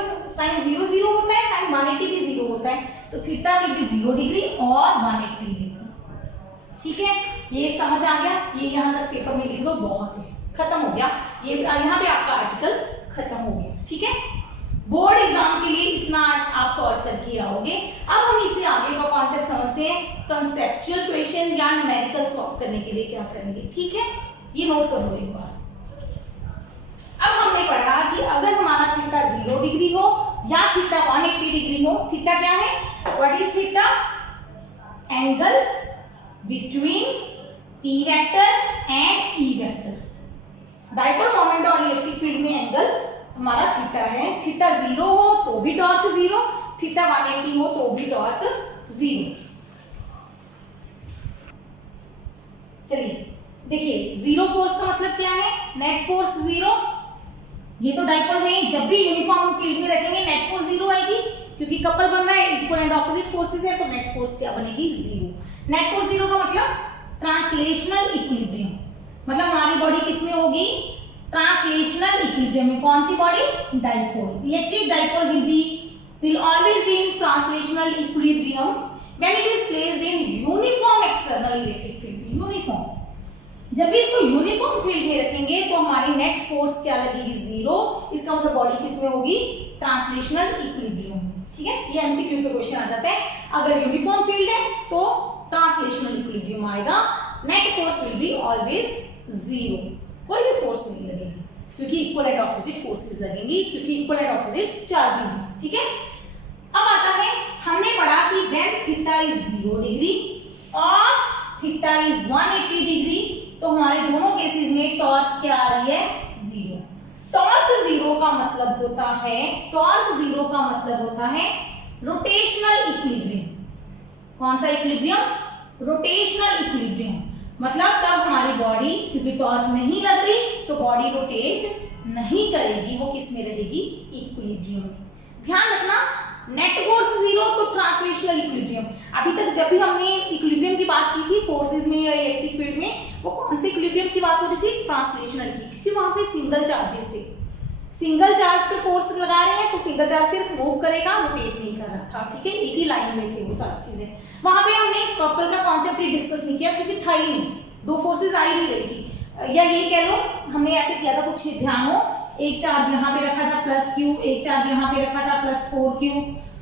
0 होता है, sin 180 भी 0 होता है, तो थीटा विल बी 0 डिग्री और 180 डिग्री। ठीक है, ये समझ आ गया, ये यहां तक पेपर में लिख दो, बहुत है, खत्म हो गया, ये यहाँ पे आपका आर्टिकल खत्म हो गया। ठीक है, बोर्ड एग्जाम के लिए इतना आप सॉल्व करके आओगे। अब हम इसे आगे का कॉन्सेप्ट समझते हैं, कंसेप्चुअल क्वेश्चन या न्यूमेरिकल सॉल्व करने के लिए क्या करेंगे। ठीक है, ये नोट कर लो एक बार। अब हमने पढ़ा कि अगर हमारा थीटा 0 डिग्री हो या थीटा 180 डिग्री हो, थीटा क्या है, what is theta, angle between P vector and E vector. Dipole moment और इलेक्ट्रिक फील्ड में एंगल हमारा थीटा है। थीटा 0 हो तो भी टॉर्क 0, थीटा 180 हो तो भी टॉर्क 0। चलिए देखिए, 0 फोर्स का मतलब क्या है, नेट फोर्स 0। ये तो डाइपोल में जब भी यूनिफॉर्म फील्ड में रखेंगे नेट फोर्स 0 आएगी, क्योंकि कपल बन रहा है, इक्वल एंड ऑपोजिट फोर्सेस है, तो नेट फोर्स क्या बनेगी 0। नेट फोर्स 0 का मतलब ट्रांसलेशनल इक्विलिब्रियम, मतलब हमारी बॉडी किसमें होगी, ट्रांसलेशनल इक्विलिब्रियम में। कौन सी body, dipole. Electric dipole will always be in translational equilibrium when it is placed in uniform external electric field। Uniform, जब भी इसको यूनिफॉर्म फील्ड में रखेंगे तो हमारी नेट फोर्स क्या लगेगी 0, इसका मतलब बॉडी किसमें होगी, ट्रांसलेशनल इक्विलिब्रियम। ठीक है, ये एमसीक्यू के क्वेश्चन आ जाते हैं। अगर यूनिफॉर्म फील्ड है तो ट्रांसलेशनल इक्विलिब्रियम आएगा, net force will be always 0, कोई भी फोर्स नहीं लगेगी, क्योंकि इक्वल एंड ऑपोजिट फोर्सेस लगेंगी, क्योंकि इक्वल एंड ऑपोजिट चार्जेस हैं। ठीक है, अब आता है, हमने पढ़ा कि व्हेन थीटा इज 0 डिग्री और थीटा इज 180 डिग्री, तो हमारे दोनों केसेस में टॉर्क क्या आ रही है 0। टॉर्क 0 का मतलब होता है, टॉर्क 0 का मतलब होता है रोटेशनल इक्विलिब्रियम। कौन सा इक्विलिब्रियम, रोटेशनल इक्विलिब्रियम, मतलब तब हमारी बॉडी, क्योंकि टॉर्क नहीं लग रही तो बॉडी रोटेट नहीं करेगी, वो किस में रहेगी, इक्विलिब्रियम में। ध्यान रखना, नेट फोर्स 0 तो ट्रांसलेशनल इक्विलिब्रियम। अभी तक जब भी हमने इक्विलिब्रियम की बात की थी फोर्सेस में या इलेक्ट्रिक फील्ड में, वो कौन से इक्विलिब्रियम की बात हो रही थी, ट्रांसलेशनल की, क्योंकि वहां पे सिंगल चार्जेस थे। सिंगल चार्ज पे फोर्स लगा रहे हैं तो सिंगल चार्ज सिर्फ मूव करेगा, रोटेट नहीं कर रहा था। ठीक है, एक ही लाइन में थे वो सारी चीजें। वहां पे हमने कपल का कॉन्सेप्ट ही डिस्कस नहीं किया, क्योंकि था ही नहीं, दो फोर्सेस आ ही नहीं रही थी। या ये कह लो हमने ऐसे किया था, कुछ ध्यान हो, एक चार्ज यहाँ पे रखा था +q, एक चार्ज यहाँ पे रखा था +4q।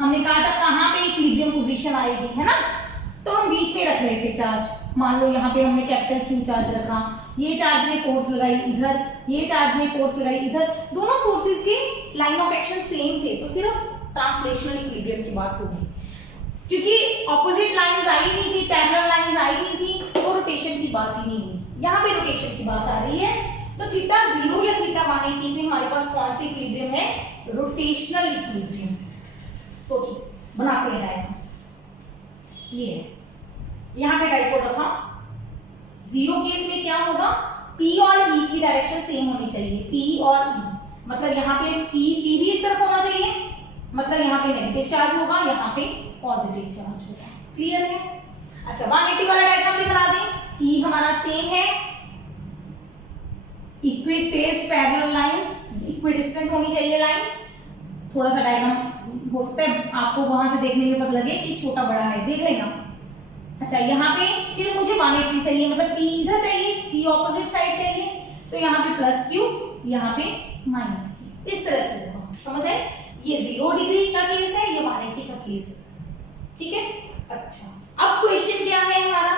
हमने कहा था कहाँ पे इक्विलिब्रियम पोजीशन आएगी, है ना, तो हम बीच में रख रहे थे चार्ज। मान लो यहाँ पे हमने कैपिटल Q चार्ज रखा, ये चार्ज ने फोर्स लगाई इधर, ये चार्ज ने फोर्स लगाई इधर, दोनों फोर्सेस के लाइन ऑफ एक्शन सेम थे, तो सिर्फ ट्रांसलेशनल इक्विलिब्रियम की बात होगी। क्योंकि ऑपोजिट लाइंस आई नहीं थी, पैरेलल लाइंस आई नहीं थी, तो रोटेशन की बात ही नहीं हुई। यहाँ पे रोटेशन की बात आ रही है, तो थीटा 0 या थीटा 180 में हमारे पास कौन सी इक्विलिब्रियम है, रोटेशनल इक्विलिब्रियम। सोचो, बनाते हैं डायग्राम, ये है, यहाँ पे डाइपोल रखा, 0 केस में क्या होगा, P और E की डायरेक्शन सेम होनी चाहिए, P और E, मतलब यहाँ पे P भी इस तरफ होना चाहिए, मतलब यहाँ पे नेगेटिव चार्ज होगा, यहाँ पे पॉजिटिव चार्ज होगा। क्लियर है? अच्छा, 180 वाला डायग्राम भी बना दें। E हमारा सेम है, इक्विस्पेस्ड पैरेलल लाइंस, इक्विडिस्टेंट होनी चाहिए लाइंस। थोड़ा सा डायग्राम हो सकता है आपको वहां से देखने में पता लगे कि छोटा बड़ा है, देख लेना। अच्छा यहाँ पे फिर मुझे 180 चाहिए, मतलब P इधर चाहिए, P ऑपोजिट साइड चाहिए, तो यहाँ पे प्लस Q, यहाँ पे माइनस Q, इस तरह से होगा। समझ आए? ये 0 डिग्री का केस है, ये 180 का केस है, ठीक है। अच्छा अब क्वेश्चन क्या है हमारा?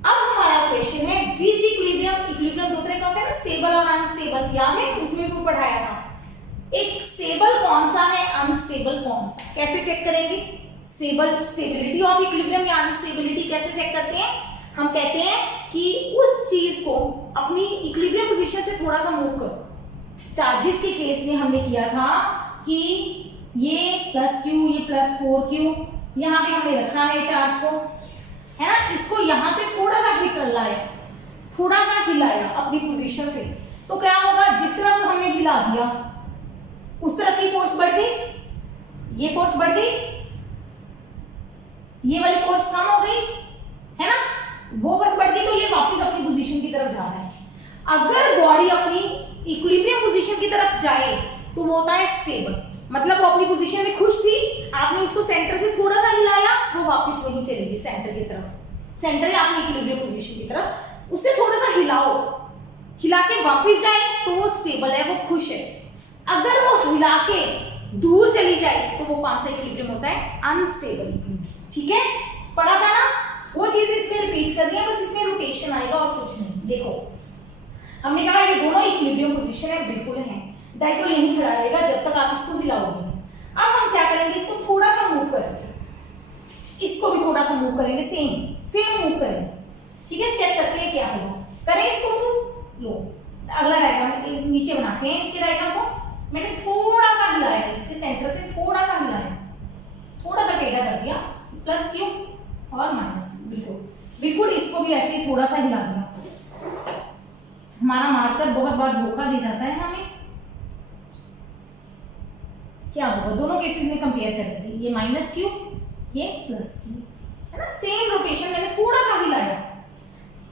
अब हमारा क्वेश्चन है बीच इक्विलिब्रियम। इक्विलिब्रियम दो तरह का होता है ना, स्टेबल और अनस्टेबल, याद है? उसमें भी पढ़ाया था। एक स्टेबल कौन सा है, अनस्टेबल कौन सा, कैसे चेक करेंगे? स्टेबिलिटी ऑफ इक्विलिब्रियम या अनस्टेबिलिटी कैसे चेक करते हैं? हम कहते हैं कि उस चीज को अपनी इक्विलिब्रियम पोजीशन से थोड़ा सा मूव करो। चार्जेस के केस में हमने किया था कि ये प्लस Q, ये प्लस 4Q, यहाँ पे हमने रखा है चार्ज को, है ना, इसको यहाँ से थोड़ा सा हिट लाया, थोड़ा सा हिलाया अपनी पोजीशन से, तो क्या होगा? जिस तरफ हमने हिला दिया उस तरफ की फोर्स बढ़ गई, ये फोर्स बढ़ गई, ये वाली फोर्स कम हो गई, है ना, वो फोर्स बढ़ गई, तो ये वापस अपनी पोजीशन की तरफ जा रहा है। अगर बॉडी अपनी इक्विलिब्रियम पोजीशन की तरफ जाए तो वो होता है स्टेबल, मतलब वो अपनी पोजीशन में खुश थी, आपने उसको सेंटर से थोड़ा सा हिलाया, वो वापस वहीं चलेगी सेंटर की तरफ, सेंटर या अपनी इक्विलिब्रियम पोजीशन की तरफ। उससे थोड़ा सा हिलाओ, हिला के वापस जाए तो वो स्टेबल है, वो खुश है। अगर वो हिला के दूर चली जाए तो वो कौन सा इक्विलिब्रियम होता है? अनस्टेबल इक्विलिब्रियम, ठीक है। पढ़ा था ना, वो चीज इसमें रिपीट करनी है, बस इसमें रोटेशन आएगा और कुछ नहीं। देखो हमने कहा ये दोनों इक्विलिब्रियम पोजीशन है, बिल्कुल है, डाइपोल यहीं खड़ा रहेगा जब तक आप इसको हिलाओगे। अब हम क्या करेंगे? इसको थोड़ा सा मूव करेंगे, इसको भी थोड़ा सा मूव करेंगे, सेम मूव करेंगे, ठीक है। चेक करते हैं क्या होगा, करें इसको मूव। लो अगला डायग्राम नीचे बनाते हैं, इसके डायग्राम को मैंने थोड़ा सा हिलाया, इसके सेंटर से थोड़ा सा हिलाया, थोड़ा सा टेढ़ा कर दिया, प्लस Q और माइनस Q, बिल्कुल इसको भी ऐसे ही थोड़ा सा हिला दिया। हमारा मार्कर बहुत बार धोखा दे जाता है हमें। क्या होगा? दोनों केसेस में कंपेयर करेंगे, ये माइनस Q, ये प्लस Q, है ना, सेम रोटेशन, मैंने थोड़ा सा हिलाया।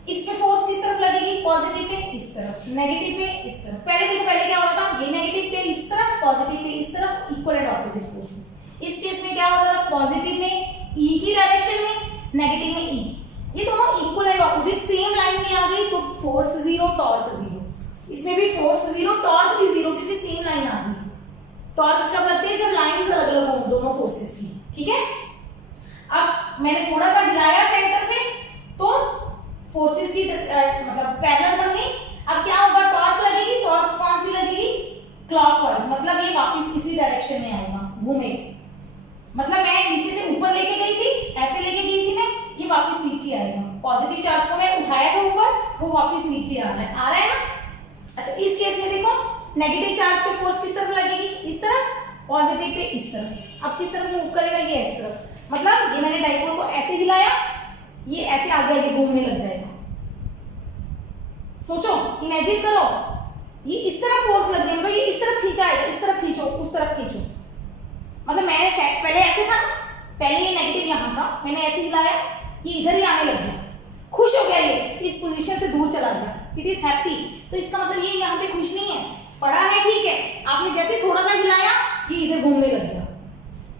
इसमें फोर्स किस तरफ लगेगी? पॉजिटिव पे इस तरफ, नेगेटिव पे इस तरफ। पहले देखो, पहले क्या हो रहा था? ये नेगेटिव पे इस तरफ, पॉजिटिव पे इस तरफ, इक्वल एंड ऑपोजिट फोर्सेस। इस केस में क्या हो रहा है? पॉजिटिव में E की डायरेक्शन में, नेगेटिव में E, ये दोनों equal and opposite same line में आ गई, तो फोर्स 0, टॉर्क 0। इसमें भी फोर्स 0, टॉर्क भी 0, क्योंकि सेम लाइन आ गई। टॉर्क कब लगती है? जब लाइंस अलग अलग हों दोनों फोर्सेस की, ठीक है। अब मैंने थोड़ा सा हिलाया सेंटर से, तो फोर्सेस की मतलब पैरेलल बन गई। अब क्या होगा? टॉर्क लगेगी, टॉर्क कौन सी लगेगी? क्लॉकवाइज, मतलब ये वापस इसी डायरेक्शन में आएगा, घूमेगा। मतलब मैं नीचे से ऊपर लेके गई थी, ऐसे लेके गई थी मैं, ये वापस नीचे आएगा। पॉजिटिव चार्ज को मैं उठाया था ऊपर, वो वापस नीचे आ रहा है ना। अच्छा इस केस में देखो, नेगेटिव चार्ज पे फोर्स किस तरफ लगेगी? इस तरफ, पॉजिटिव पे इस तरफ। अब किस तरफ मूव करेगा? ये इस तरफ। मतलब ये मैंने डाइपोल को ऐसे हिलाया, ये ऐसे आगे आगे घूमने लग जाएगा। सोचो, इमेजिन करो, ये इस तरफ फोर्स लग जाएगा, ये इस तरफ खींचाएगा, इस तरफ खींचो, उस तरफ खींचो। मतलब मैंने पहले ऐसे था, पहले ये नेगेटिव यहाँ था, मैंने ऐसे हिलाया, ये इधर ही आने लग गया, खुश हो गया, ये इस पोजीशन से दूर चला गया, इट इज हैप्पी। तो इसका मतलब ये यहाँ पे खुश नहीं है, पड़ा है, ठीक है। आपने जैसे थोड़ा सा हिलाया, ये इधर घूमने लग गया।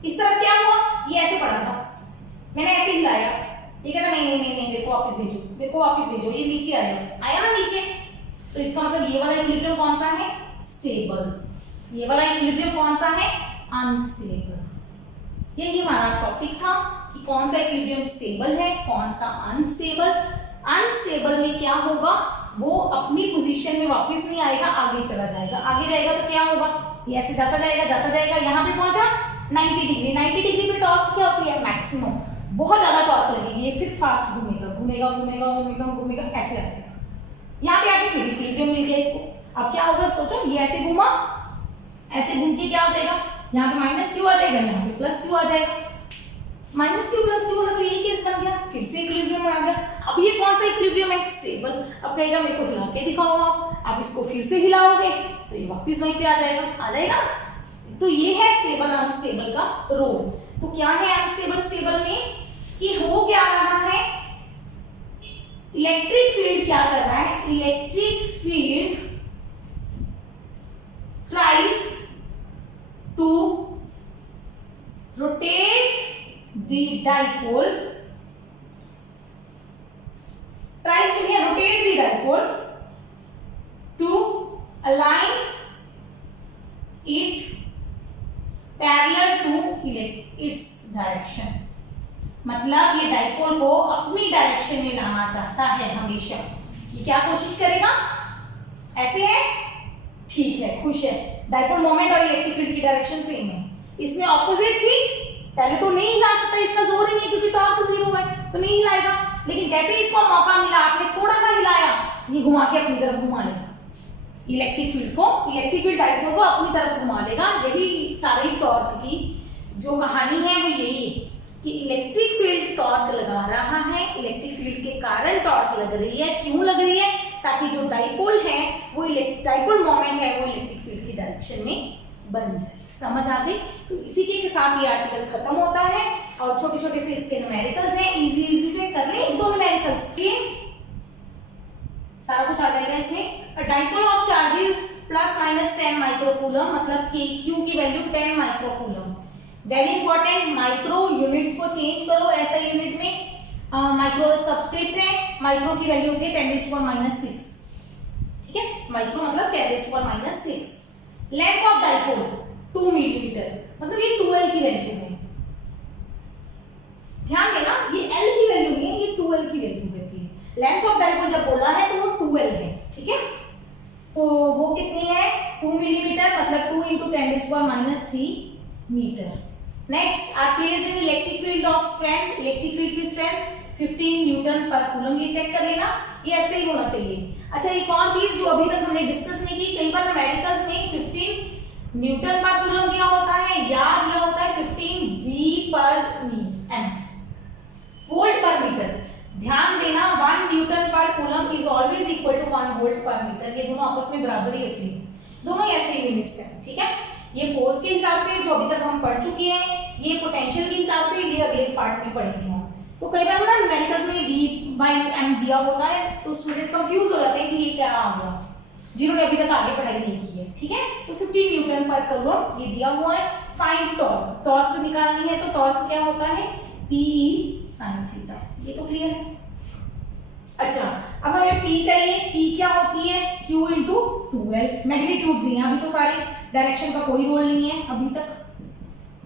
इस तरफ क्या हुआ? ये ऐसे पड़ा था, मैंने ऐसे हिलाया, ये कहता नहीं नहीं नहीं नहीं, मेरे को वापस भेजो, मेरे को वापस भेजो, ये नीचे आया, आया ना नीचे। तो इसका मतलब ये वाला इक्विलिब्रियम कौन सा है? स्टेबल। ये वाला इक्विलिब्रियम कौन सा है? अनस्टेबल। यही हमारा टॉपिक था कि कौन सा इक्विलिब्रियम स्टेबल है, कौन सा अनस्टेबल। अनस्टेबल में क्या होगा? वो अपनी पोजीशन में वापस नहीं आएगा, आगे चला जाएगा। आगे जाएगा तो क्या होगा? ये ऐसे जाता जाएगा, यहाँ पे पहुंचा 90 डिग्री। 90 डिग्री पे टॉर्क क्या होती है? मैक्सिमम, बहुत ज्यादा टॉर्क लगेगी, ये फिर फास्ट घूमेगा, घूमेगा घूमेगा घूमेगा घूमेगा, ऐसे आ जाएगा। यहाँ पे आके फिर इक्विलिब्रियम मिल गया इसको। अब क्या होगा? सोचो, ये ऐसे घूमा, ऐसे घूम के क्या हो जाएगा? यहाँ पे माइनस क्यू आ जाएगा, यहाँ पे प्लस क्यू आ जाएगा। माइनस क्यू प्लस क्यू वाला तो यही केस बन गया, फिर से इक्विलिब्रियम आ गया। अब ये कौन सा इक्विलिब्रियम है? स्टेबल। अब कहेगा मेरे को हिला के दिखाओ आप इसको फिर से हिलाओगे तो ये वापस वहीं पे आ जाएगा। तो ये है स्टेबल अनस्टेबल का रोल। तो क्या है अनस्टेबल स्टेबल में कि हो क्या रहा है इलेक्ट्रिक फील्ड क्या कर रहा है, electric field tries to rotate the dipole, tries mean rotate the dipole to align it parallel to its direction. मतलब ये डाइपोल को अपनी डायरेक्शन में लाना चाहता है हमेशा। ये क्या कोशिश करेगा, ऐसे है, ठीक है, खुश है। डाइपोल मोमेंट और इलेक्ट्रिक फील्ड की डायरेक्शन सेम है, इसमें ऑपोजिट थी, पहले तो नहीं हिला सकता, इसका जोर ही नहीं क्योंकि टॉर्क जीरो है तो नहीं हिलाएगा, लेकिन जैसे ही इसको मौका मिला, आपने थोड़ा सा हिलाया, ये घुमा के अपनी तरफ घुमा लेगा इलेक्ट्रिक फील्ड को, इलेक्ट्रिक फील्ड डाइपोल को अपनी तरफ घुमा लेगा। यही सारी टॉर्क की जो कहानी है वो यही है कि इलेक्ट्रिक फील्ड टॉर्क लगा रहा है, इलेक्ट्रिक फील्ड के कारण टॉर्क लग रही है। क्यों लग रही है, ताकि जो डाइपोल है वो डाइपोल मोमेंट है वो इलेक्ट्रिक फील्ड की डायरेक्शन में बन जाए। समझ आ गई? तो इसी के साथ ये आर्टिकल खत्म होता है और छोटे छोटे से इसके न्यूमेरिकल्स हैं, इजी से कर लें, एक दो न्यूमेरिकल्स के सारा कुछ आ जाएगा इसमें। Dipole of charges plus minus 10 microcoulomb, मतलब कि Q की value 10 microcoulomb. Very important, micro units को चेंज करो ऐसा यूनिट में। माइक्रो सबस्क्रिप्ट है, माइक्रो की वैल्यू होती है 10⁻⁻⁶, ठीक है, माइक्रो मतलब 10⁻⁻⁶। लेंथ ऑफ डाइपोल 2 मिलीमीटर, मतलब ये 2L की वैल्यू है। ध्यान देना, ये L की वैल्यू नहीं है, ये 2L की वैल्यू होती है। लेंथ ऑफ डाइपोल जब बोला है तो वो 2L है, ठीक है। तो वो कितनी है, 2 मिलीमीटर, मतलब 2 × 10⁻³ metre. Next, are placed in electric field of strength, electric field की स्ट्रेंथ 15 न्यूटन पर कूलम। ये चेक कर लेना, ये ऐसे ही होना चाहिए। अच्छा, एक और चीज जो अभी तक हमने डिस्कस नहीं की, कई बार न्यूमेरिकल्स में 15 न्यूटन पर कूलम दिया होता है या दिया होता है 15 V पर m, वोल्ट पर मीटर। ध्यान देना, 1 न्यूटन पर coulomb is always equal to 1 volt पर मीटर। ये दोनों आपस में बराबर ही होती है, दोनों ऐसे यूनिट्स हैं, ठीक है। ये फोर्स के हिसाब से जो अभी तक हम पढ़ चुके हैं, ये पोटेंशियल के हिसाब से ये अगले पार्ट में पढ़ेंगे हम। तो कई बार ना न्यूमेरिकल्स में V/m दिया होता है तो स्टूडेंट कंफ्यूज हो जाते हैं कि ये क्या आ गया, जिन्होंने अभी तक आगे पढ़ाई नहीं की है, ठीक है। तो 15 न्यूटन पर कूलम ये दिया हुआ है। फाइंड टॉर्क, टॉर्क निकालनी है तो टॉर्क क्या होता है, P sin थीटा। ये तो क्लियर है। अच्छा, अब हमें P चाहिए, P क्या होती है, Q × 2L। मैग्नीट्यूड दिए, अभी तो सारे डायरेक्शन का कोई रोल नहीं है अभी तक।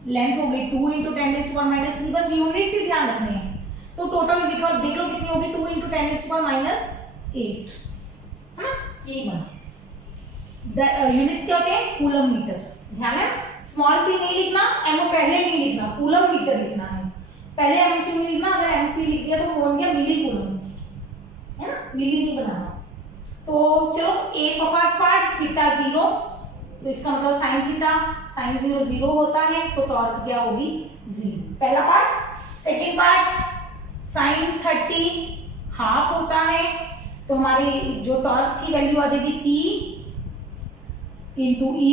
लेंथ हो गई 2 × 10⁻⁻3, बस यूनिट्स ही ध्यान रखने हैं। तो टोटल देख लो कितनी होगी, 2 × 10⁻⁸, है ना, यही बना। यूनिट्स क्या होते हैं, कूलम मीटर। ध्यान है, स्मॉल c नहीं लिखना, m पहले नहीं लिखना, कूलम मीटर लिखना है। पहले m क्यों नहीं लिखना, अगर mc लिख दिया तो वो बन गया मिली कूलम, है ना, मिली नहीं बनाना। तो चलो, a का फर्स्ट पार्ट थीटा 0, तो इसका मतलब साइन थीटा, साइन 0 0 होता है, तो टॉर्क क्या होगी, 0, पहला part. Second part sine 30 half होता है, तो हमारी जो टॉर्क की वैल्यू आ जाएगी P × E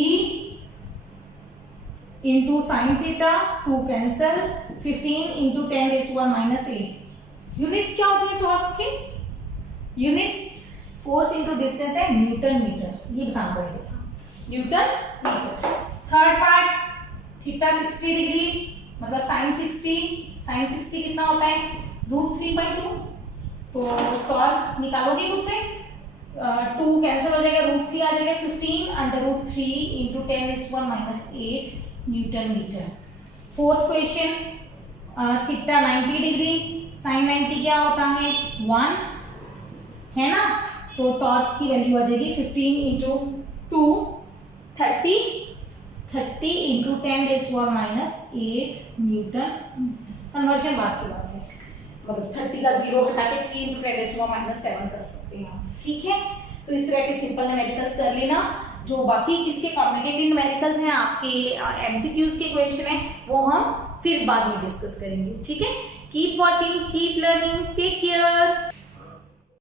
× sine theta, 2 cancel, 15 × 10⁻⁸। Units क्या होते हैं टॉर्क के, यूनिट्स फोर्स × डिस्टेंस है, न्यूटन मीटर, ये बताना पड़ेगा, newton metre. Third part theta 60 degree, मतलब साइन 60 कितना होता है, √3/2। तो टॉर्क निकालोगे खुद से, 2 कैंसिल हो जाएगा, √3 आ जाएगा, 15 √3 × 10⁻⁸ newton metre. Fourth question, theta 90 degree, sine 90 क्या होता है, 1, है ना। तो टॉर्क की वैल्यू आ जाएगी 15 × 2 30 × 10⁻⁸ न्यूटन। कन्वर्जन बाद की बात है, मतलब 30 का 0 हटा के 3 × 10⁻⁷ कर सकते हैं, ठीक है। तो इस तरह के सिंपल न्यूमेरिकल्स कर लेना। जो बाकी इसके कॉम्प्लिकेटेड न्यूमेरिकल्स हैं, आपके MCQs के क्वेश्चन हैं, वो हम फिर बाद में डिस्कस करेंगे, ठीक है। Keep watching, keep learning, take care.